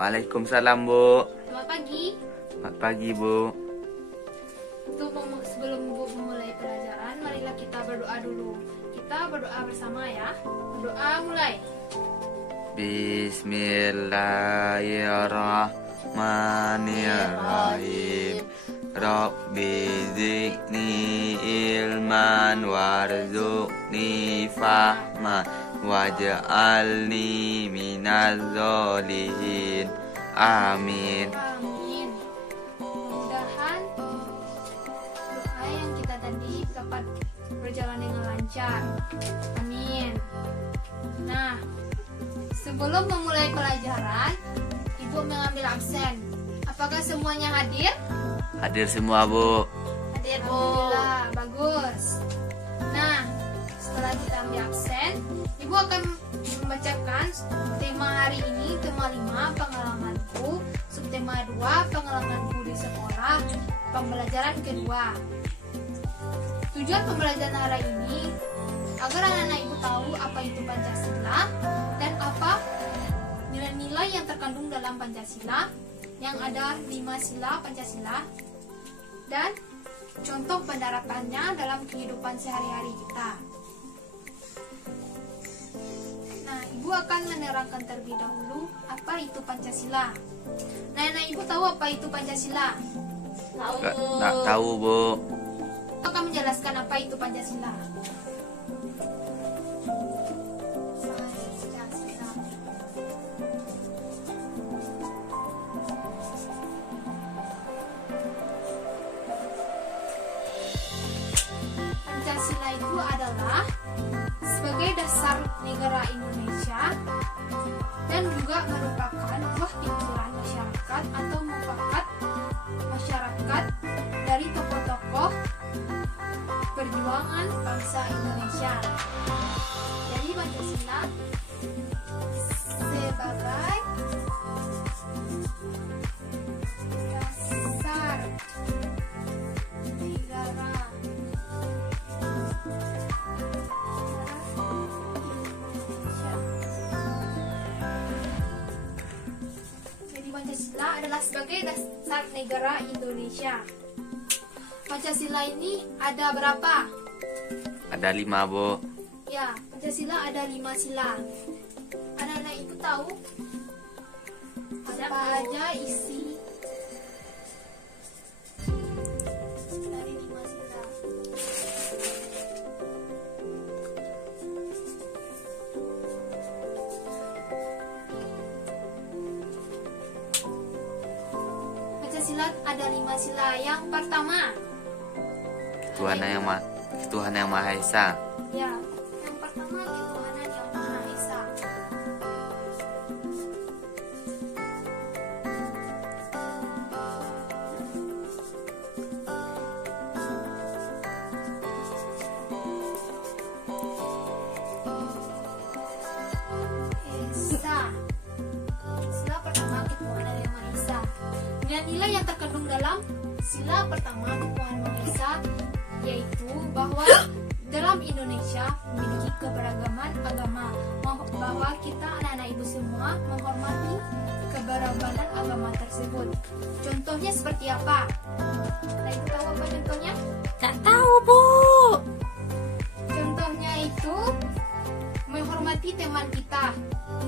Waalaikumsalam, Bu. Selamat pagi. Selamat pagi, Bu. Sebelum Bu memulai pelajaran, marilah kita berdoa dulu. Kita berdoa bersama ya. Berdoa mulai. Bismillahirrahmanirrahim. Rabbi zidni ilman warzuqni fahma waj'alni minaz zolihin. Amin. Amin. Mudah-mudahan doa yang kita tadi dapat berjalan dengan lancar. Amin. Nah, sebelum memulai pelajaran, Ibu mengambil absen. Apakah semuanya hadir? Hadir semua, Bu. Hadir, Bu. Alhamdulillah, bagus. Nah, setelah kita ambil absen, Ibu akan membacakan tema hari ini, tema 5, pengalamanku, subtema 2, pengalamanku di sekolah, pembelajaran kedua. Tujuan pembelajaran hari ini agar anak-anak Ibu tahu apa itu Pancasila dan apa nilai-nilai yang terkandung dalam Pancasila, yang ada 5 sila Pancasila, dan contoh penerapannya dalam kehidupan sehari-hari kita. Nah, Ibu akan menerangkan terlebih dahulu apa itu Pancasila. Nah, Ibu tahu apa itu Pancasila? Nggak tahu, Bu. Aku akan menjelaskan apa itu Pancasila. Pancasila itu adalah sebagai dasar negara Indonesia dan juga merupakan buah pikiran masyarakat atau mufakat masyarakat dari tokoh-tokoh perjuangan bangsa Indonesia. Jadi Pancasila sebagai dasar negara Pancasila adalah sebagai dasar negara Indonesia. Pancasila ini ada berapa? Ada 5, Bu. Ya, Pancasila ada 5 sila. Anak-anak Ibu tahu apa aja isi dari 5 sila? Pancasila ada 5 sila. Yang pertama, Tuhan yang Maha Esa. ya, yang pertama ketuhanan yang Maha Esa. Esa. Sila pertama ketuhanan yang Maha Esa. Nilai-nilai yang terkandung dalam sila pertama ketuhanan Maha Esa yaitu bahwa dalam Indonesia memiliki keberagaman agama, bahwa kita anak-anak Ibu semua menghormati keberagaman agama tersebut. Contohnya seperti apa? Nah, Ibu tahu apa contohnya? Tak tahu, Bu. Contohnya itu menghormati teman kita.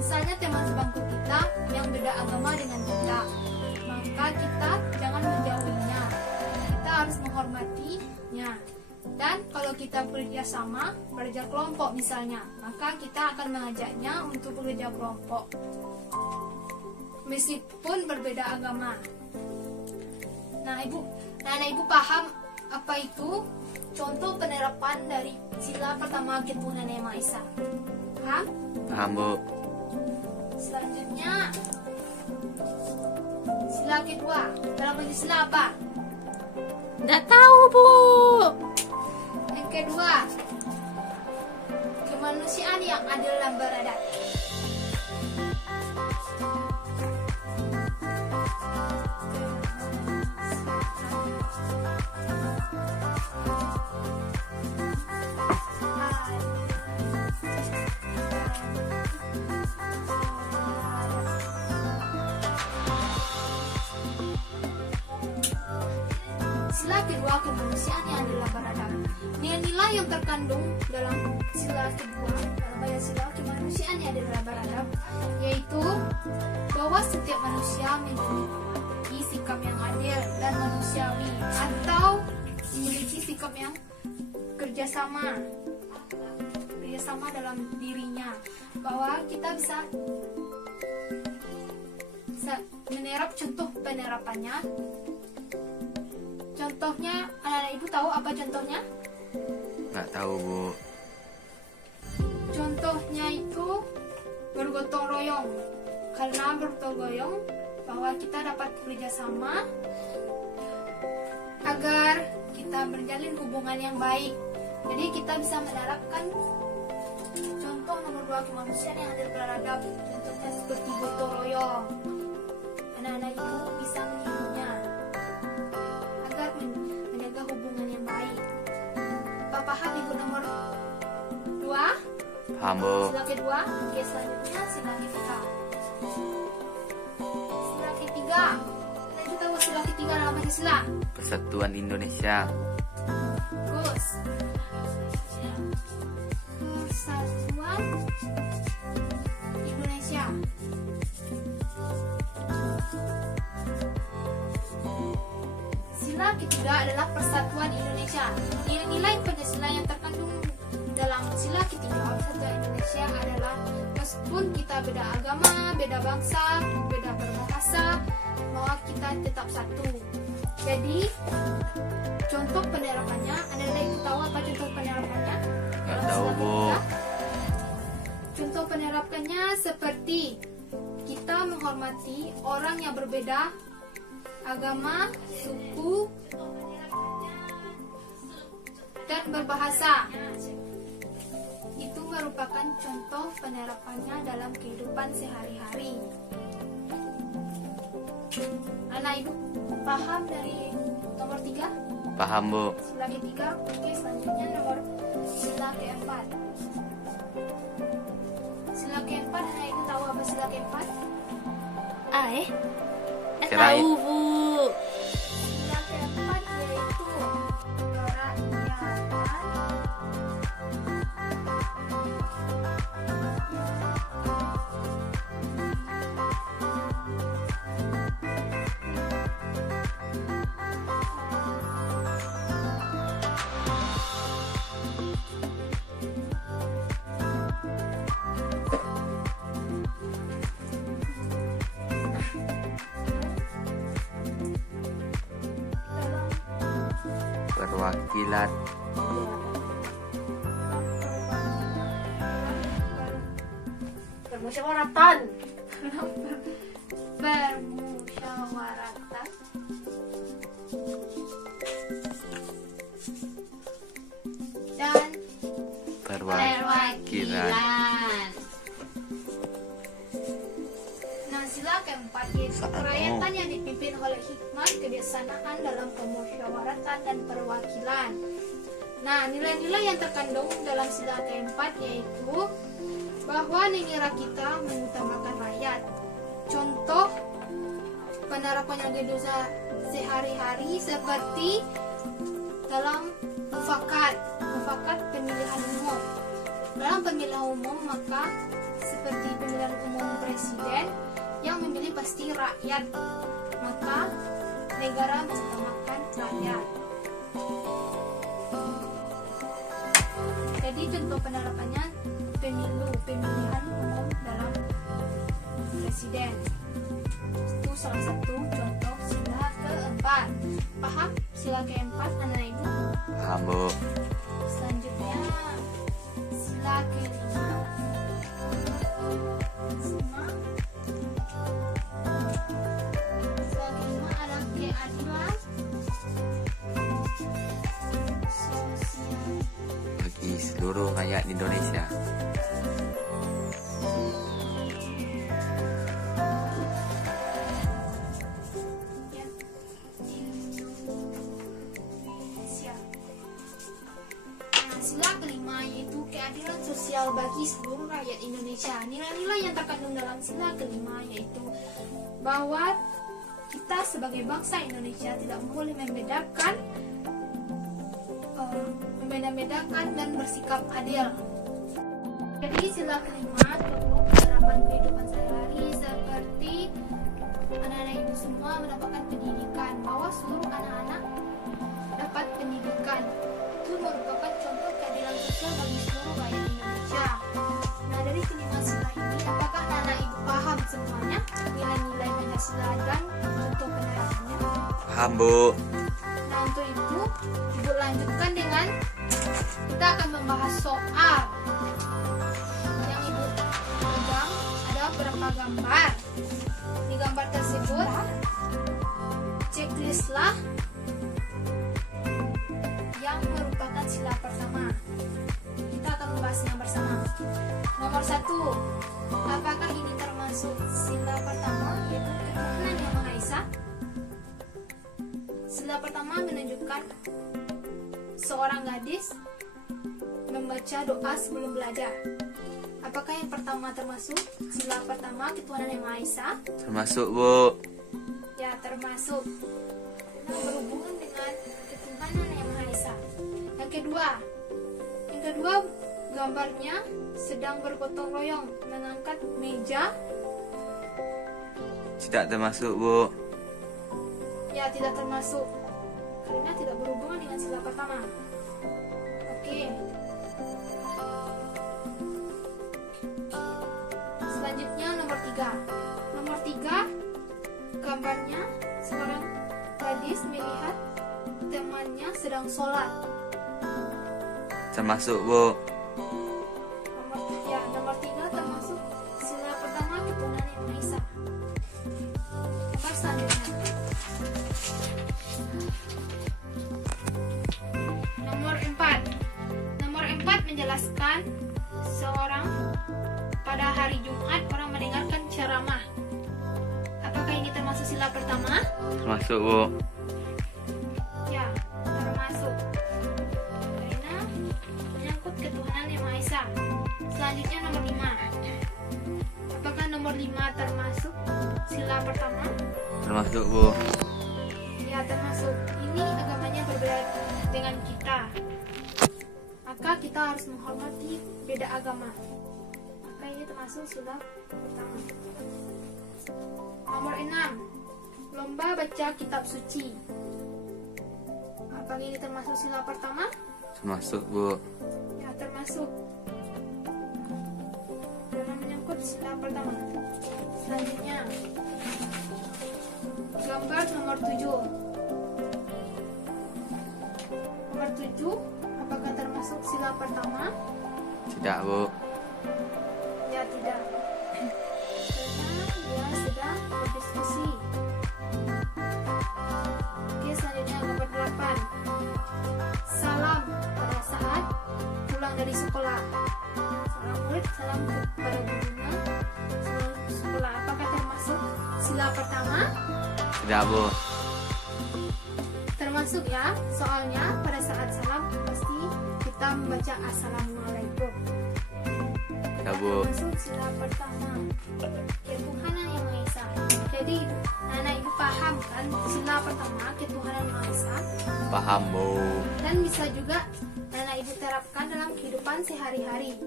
Misalnya teman sebangku kita yang beda agama dengan kita, maka kita jangan menjauhinya. Kita harus menghormatinya. Dan kalau kita bekerja sama, bekerja kelompok misalnya, maka kita akan mengajaknya untuk bekerja kelompok meskipun berbeda agama. Nah, Ibu paham apa itu contoh penerapan dari sila pertama ketuhanan yang Maha Esa? Paham? Paham, Bu. Selanjutnya sila kedua dalam Pancasila apa? Tak tahu, Bu. Yang kedua, kemanusiaan yang adil dan beradab. sila kedua kemanusiaan yang adalah beradab. Nilai-nilai yang terkandung dalam sila kedua dalam sila kemanusiaan yang adalah beradab, yaitu bahwa setiap manusia memiliki sikap yang adil dan manusiawi, atau memiliki sikap yang kerjasama dalam dirinya, bahwa kita bisa menerap contoh penerapannya. Contohnya, anak-anak ibu tahu apa contohnya? Nggak tahu, Bu. Contohnya itu bergotong royong. Karena bergotong royong bahwa kita dapat bekerjasama agar kita berjalin hubungan yang baik. Jadi kita bisa menerapkan contoh nomor 2 kemanusiaan yang adil beradab. Contohnya seperti gotong royong. Anak-anak itu bisa menirunya agar menjaga hubungan yang baik. Pak paham ibu nomor 2? Paham, Bu. Sila kedua. Oke, selanjutnya sila ketiga. Sila ketiga. Kita tahu sila ketiga dalam bahasa sila. Persatuan Indonesia. Bagus. Persatuan Indonesia. Sila ketiga adalah Persatuan Indonesia. Nilai-nilai Pancasila yang terkandung dalam sila ketiga Persatuan Indonesia adalah meskipun kita beda agama, beda bangsa, beda berbahasa, bahwa kita tetap satu. Jadi contoh penerapannya, anda tahu apa contoh penerapannya? Nggak tahu, Bu. Contoh penerapannya seperti kita menghormati orang yang berbeda agama, suku, dan berbahasa. Itu merupakan contoh penerapannya dalam kehidupan sehari-hari. Anak ibu paham dari nomor 3? Paham, Bu. Sila ketiga. Oke, selanjutnya nomor sila keempat. Sila keempat, anak ibu tahu apa sila keempat? Cerai. Tahu, Bu. Sila keempat yaitu kerakyatan, Perwakilan. Permusyawaratan. bermusyawaratan, dan Perwakilan. nah, sila keempat yaitu kerakyatan yang dipimpin oleh hikmat kebijaksanaan dalam pemusyawaratan dan perwakilan. Nah, nilai-nilai yang terkandung dalam sila keempat yaitu bahwa negara kita mengutamakan rakyat. Contoh penerapan yang didosa sehari-hari seperti dalam mufakat pemilihan umum. Dalam pemilihan umum maka seperti pemilihan umum presiden yang memilih pasti rakyat, maka negara mengutamakan rakyat. Jadi contoh penerapannya pemilihan umum dalam presiden. Itu salah satu contoh sila keempat. Paham sila keempat anak ibu? Paham, Bu. Selanjutnya sila kelima. Sila kelima adalah keadilan sosial. Bagi seluruh rakyat Indonesia. Indonesia. Nah, sila kelima yaitu keadilan sosial bagi seluruh rakyat Indonesia. Nilai-nilai yang terkandung dalam sila kelima yaitu bahwa kita sebagai bangsa Indonesia tidak boleh membedakan dan bersikap adil. Jadi sila kelima untuk penerapan kehidupan sehari-hari seperti anak-anak ibu semua mendapatkan pendidikan, bahwa seluruh anak-anak dapat pendidikan. Itu merupakan contoh keadilan sosial bagi seluruh rakyat Indonesia. Nah, dari kelima sila ini, apakah anak ibu paham semuanya nilai-nilai Pancasila dan contoh penerapannya? Paham, Bu. Nah, untuk itu ibu lanjutkan dengan kita akan membahas soal yang ibu pegang. Ada beberapa gambar. Di gambar tersebut checklistlah yang merupakan sila pertama. Kita akan membahasnya bersama. Nomor 1, apakah ini termasuk sila pertama, yaitu ketuhanan Yang Maha Esa? Sila pertama menunjukkan seorang gadis membaca doa sebelum belajar. Apakah yang pertama termasuk sila pertama ketuhanan Yang Maha Esa? Termasuk, Bu. Ya, termasuk. Nah, berhubungan dengan ketuhanan Yang Maha Esa. Yang kedua gambarnya sedang bergotong royong mengangkat meja. Tidak termasuk, Bu. Ya, tidak termasuk karena tidak berhubungan dengan sila pertama. Oke. Selanjutnya nomor 3. Nomor 3, gambarnya seorang gadis melihat temannya sedang sholat. Termasuk, Bu. Nomor 3 termasuk sila pertama ketuhanan Yang Maha Esa. Gambar selanjutnya. Nomor 4 menjelaskan seorang pada hari Jumat orang mendengarkan ceramah. Apakah ini termasuk sila pertama? Termasuk, Bu. Ya, termasuk. Karena menyangkut ketuhanan Yang Maha Esa. Selanjutnya nomor 5. Apakah nomor 5 termasuk sila pertama? Termasuk, Bu. Ya, termasuk. Ini agamanya berbeda dengan kita. Maka kita harus menghormati beda agama. Maka ini termasuk sila pertama. Nomor 6. Lomba baca kitab suci. Apakah ini termasuk sila pertama? Termasuk, Bu. Ya, termasuk. Karena menyangkut sila pertama. Selanjutnya, gambar nomor 7. Nomor 7, apakah termasuk sila pertama? Tidak, Bu. Ya, tidak. Karena dia sedang berdiskusi. Oke, selanjutnya nomor 8. Salam pada saat pulang dari sekolah. Seorang murid salam kepada gurunya sebelum sekolah. Apakah termasuk sila pertama? Tidak, Bu. Termasuk ya, soalnya pada saat salam pasti kita membaca Assalamualaikum. Ya, Bu. Termasuk sila pertama ketuhanan Yang Maha Esa. Jadi anak ibu paham kan sila pertama ketuhanan Yang Maha Esa, Paham, Bu. dan bisa juga anak ibu terapkan dalam kehidupan sehari-hari.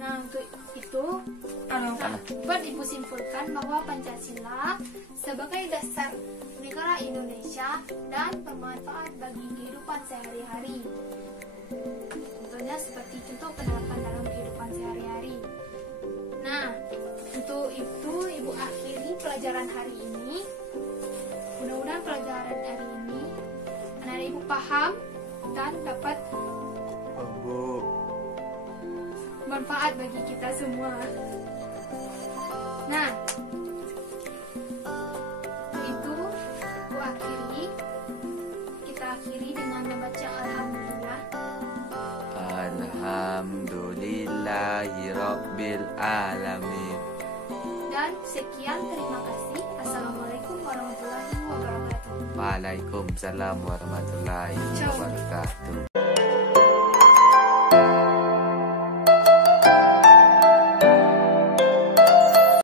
Nah, untuk itu dapat ibu simpulkan bahwa Pancasila sebagai dasar negara Indonesia dan bermanfaat bagi kehidupan sehari-hari. Contohnya seperti contoh penerapan dalam kehidupan sehari-hari. Nah, untuk itu ibu akhiri pelajaran hari ini. Mudah-mudahan pelajaran hari ini anak ibu paham dan dapat Bu. manfaat bagi kita semua. Nah, itu kita akhiri dengan membaca Alhamdulillah. Alhamdulillahirabbil alamin. Dan sekian, terima kasih. Assalamualaikum warahmatullahi wabarakatuh. Waalaikumsalam warahmatullahi wabarakatuh.